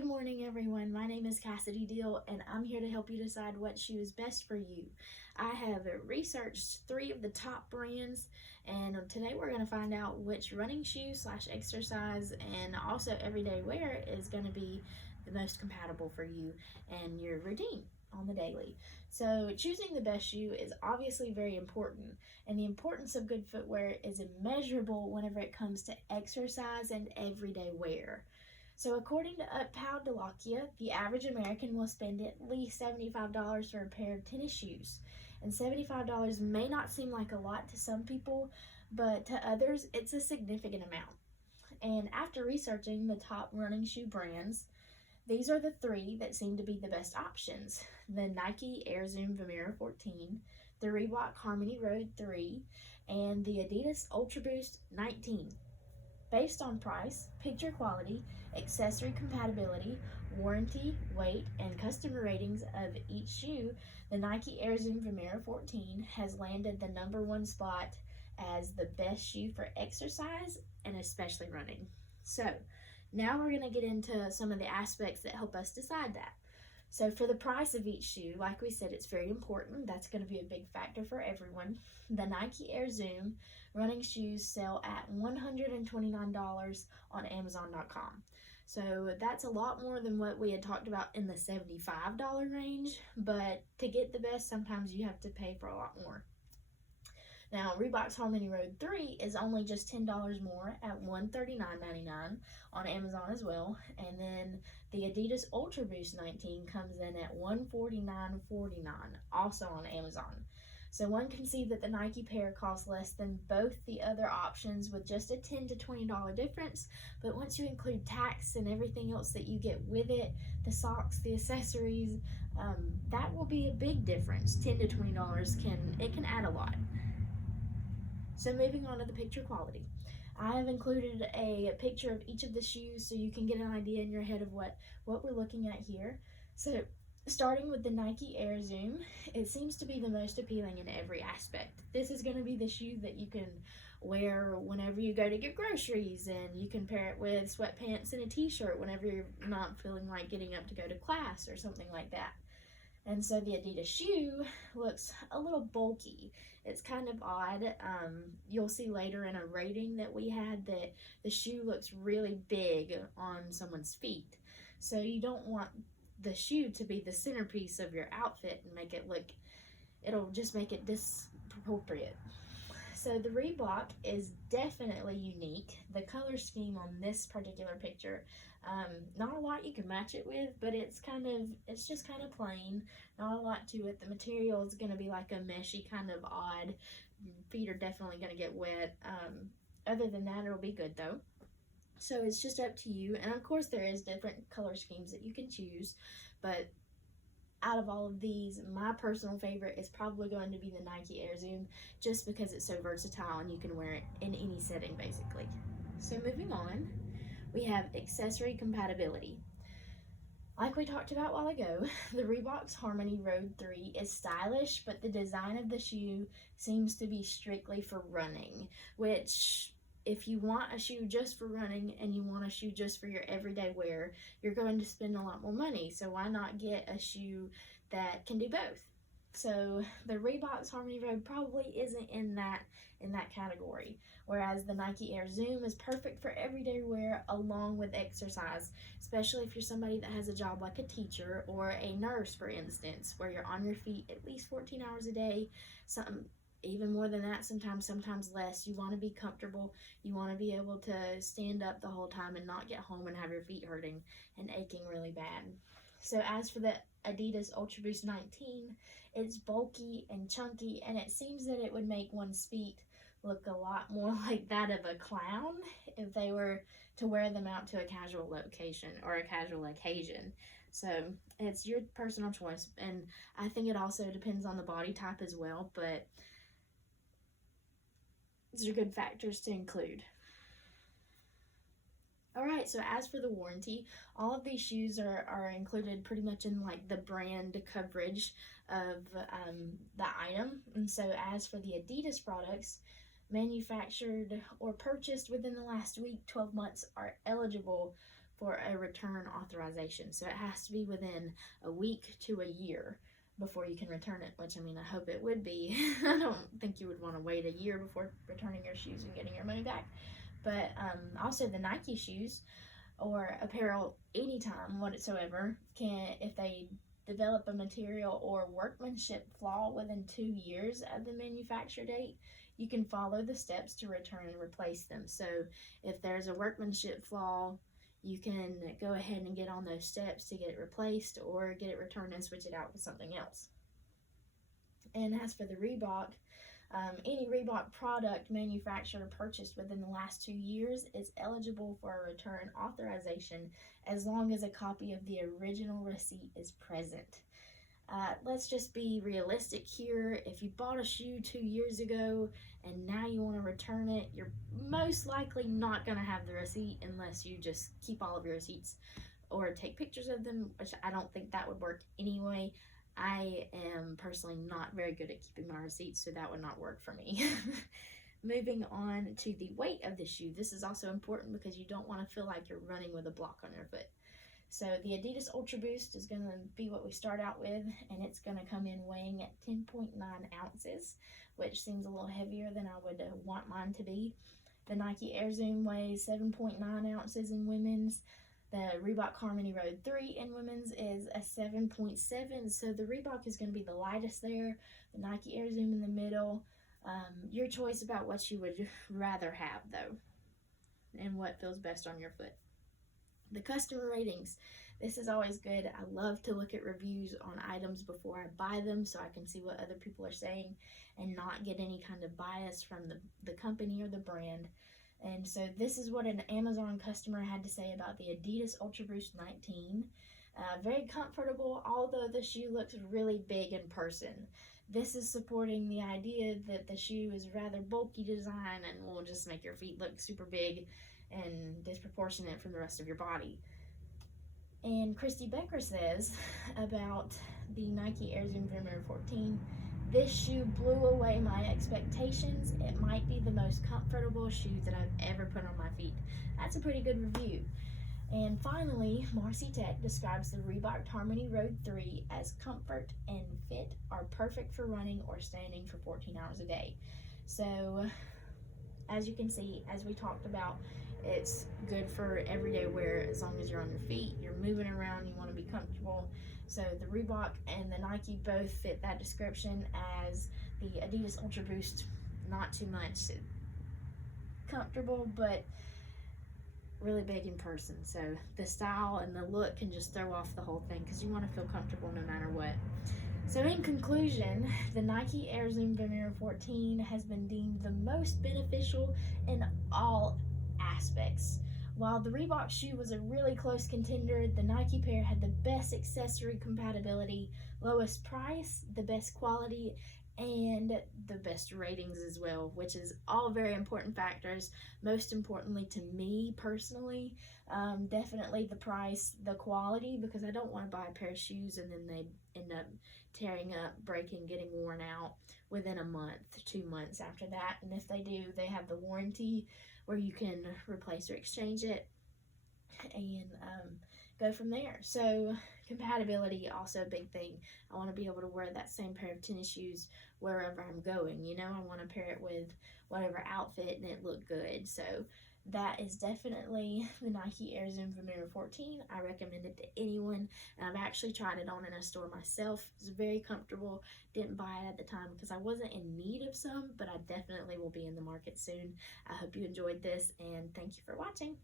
Good morning, everyone. My name is Cassidy Deal, and I'm here to help you decide what shoe is best for you. I have researched 3 of the top brands, and today we're going to find out which running shoe / exercise and also everyday wear is going to be the most compatible for you and your routine on the daily. So choosing the best shoe is obviously very important, and the importance of good footwear is immeasurable whenever it comes to exercise and everyday wear. So according to Uptown, the average American will spend at least $75 for a pair of tennis shoes. And $75 may not seem like a lot to some people, but to others it's a significant amount. And after researching the top running shoe brands, these are the 3 that seem to be the best options: the Nike Air Zoom Vomero 14, the Reebok Harmony Road 3, and the Adidas Ultra Boost 19. Based on price, picture quality, accessory compatibility, warranty, weight, and customer ratings of each shoe, the Nike Air Zoom Vomero 14 has landed the #1 spot as the best shoe for exercise and especially running. So now we're going to get into some of the aspects that help us decide that. So for the price of each shoe, like we said, it's very important. That's going to be a big factor for everyone. The Nike Air Zoom running shoes sell at $129 on Amazon.com. So that's a lot more than what we had talked about in the $75 range, but to get the best, sometimes you have to pay for a lot more. Now, Reebok's Harmony Road 3 is only just $10 more at $139.99 on Amazon as well. And then the Adidas Ultra Boost 19 comes in at $149.49, also on Amazon. So one can see that the Nike pair costs less than both the other options with just a $10 to $20 difference. But once you include tax and everything else that you get with it, the socks, the accessories, that will be a big difference. $10 to $20 can add a lot. So moving on to the picture quality. I have included a picture of each of the shoes so you can get an idea in your head of what we're looking at here. So starting with the Nike Air Zoom, it seems to be the most appealing in every aspect. This is going to be the shoe that you can wear whenever you go to get groceries, and you can pair it with sweatpants and a t-shirt whenever you're not feeling like getting up to go to class or something like that. And so the Adidas shoe looks a little bulky. It's kind of odd. You'll see later in a rating that we had that the shoe looks really big on someone's feet. So you don't want the shoe to be the centerpiece of your outfit and make it look, it'll just make it disappropriate. So the Reebok is definitely unique. The color scheme on this particular picture, not a lot you can match it with, but it's just kind of plain, not a lot to it. The material is going to be like a meshy kind of odd. Feet are definitely going to get wet. Other than that, it'll be good though. So it's just up to you. And of course there is different color schemes that you can choose, but out of all of these, my personal favorite is probably going to be the Nike Air Zoom, just because it's so versatile and you can wear it in any setting basically. So moving on, we have accessory compatibility. Like we talked about a while ago, the Reebok's Harmony Road 3 is stylish, but the design of the shoe seems to be strictly for running, which if you want a shoe just for running and you want a shoe just for your everyday wear, you're going to spend a lot more money. So why not get a shoe that can do both? So the Reebok's Harmony Road probably isn't in that category, whereas the Nike Air Zoom is perfect for everyday wear along with exercise, especially if you're somebody that has a job like a teacher or a nurse, for instance, where you're on your feet at least 14 hours a day, even more than that, sometimes less. You want to be comfortable. You want to be able to stand up the whole time and not get home and have your feet hurting and aching really bad. So as for the Adidas Ultra Boost 19, it's bulky and chunky, and it seems that it would make one's feet look a lot more like that of a clown if they were to wear them out to a casual location or a casual occasion. So it's your personal choice, and I think it also depends on the body type as well, but these are good factors to include. Alright, so as for the warranty, all of these shoes are included pretty much in like the brand coverage of the item. And so as for the Adidas products, manufactured or purchased within the last week, 12 months, are eligible for a return authorization. So it has to be within a week to a year before you can return it, which, I mean, I hope it would be. I don't think you would want to wait a year before returning your shoes and getting your money back. But also the Nike shoes or apparel anytime whatsoever can, if they develop a material or workmanship flaw within 2 years of the manufacture date, you can follow the steps to return and replace them. So if there's a workmanship flaw, you can go ahead and get on those steps to get it replaced or get it returned and switch it out with something else. And as for the Reebok, any Reebok product manufacturer purchased within the last 2 years is eligible for a return authorization as long as a copy of the original receipt is present. Let's just be realistic here. If you bought a shoe 2 years ago and now you want to return it, you're most likely not going to have the receipt unless you just keep all of your receipts or take pictures of them, which I don't think that would work anyway. I am personally not very good at keeping my receipts, so that would not work for me. Moving on to the weight of the shoe. This is also important because you don't want to feel like you're running with a block on your foot. So the Adidas Ultra Boost is going to be what we start out with, and it's going to come in weighing at 10.9 ounces, which seems a little heavier than I would want mine to be. The Nike Air Zoom weighs 7.9 ounces in women's. The Reebok Harmony Road 3 in women's is a 7.7, so the Reebok is going to be the lightest there. The Nike Air Zoom in the middle. Your choice about what you would rather have, though, and what feels best on your foot. The customer ratings. This is always good. I love to look at reviews on items before I buy them so I can see what other people are saying and not get any kind of bias from the company or the brand. And so this is what an Amazon customer had to say about the Adidas Ultra Boost 19. Very comfortable, although the shoe looks really big in person. This is supporting the idea that the shoe is rather bulky design and will just make your feet look super big and disproportionate from the rest of your body. And Christy Becker says about the Nike Air Zoom Premier 14, this shoe blew away my expectations. It might be the most comfortable shoe that I've ever put on my feet. That's a pretty good review. And finally, Marcy Tech describes the Reebok Harmony Road 3 as comfort and fit are perfect for running or standing for 14 hours a day. So, as you can see, as we talked about, it's good for everyday wear as long as you're on your feet, you're moving around, you want to be comfortable. So the Reebok and the Nike both fit that description, as the Adidas Ultra Boost, not too much. Comfortable, but really big in person. So the style and the look can just throw off the whole thing because you want to feel comfortable no matter what. So in conclusion, the Nike Air Zoom Premier 14 has been deemed the most beneficial in all aspects. While the Reebok shoe was a really close contender, the Nike pair had the best accessory compatibility, lowest price, the best quality, and the best ratings as well, which is all very important factors. Most importantly to me personally, definitely the price, the quality, because I don't want to buy a pair of shoes and then they end up tearing up, breaking, getting worn out within a month, 2 months after that. And if they do, they have the warranty where you can replace or exchange it and go from there. So compatibility, also a big thing. I want to be able to wear that same pair of tennis shoes wherever I'm going. You know, I want to pair it with whatever outfit and it look good. So that is definitely the Nike Air Zoom Premier 14. I recommend it to anyone. And I've actually tried it on in a store myself. It's very comfortable. Didn't buy it at the time because I wasn't in need of some, but I definitely will be in the market soon. I hope you enjoyed this, and thank you for watching.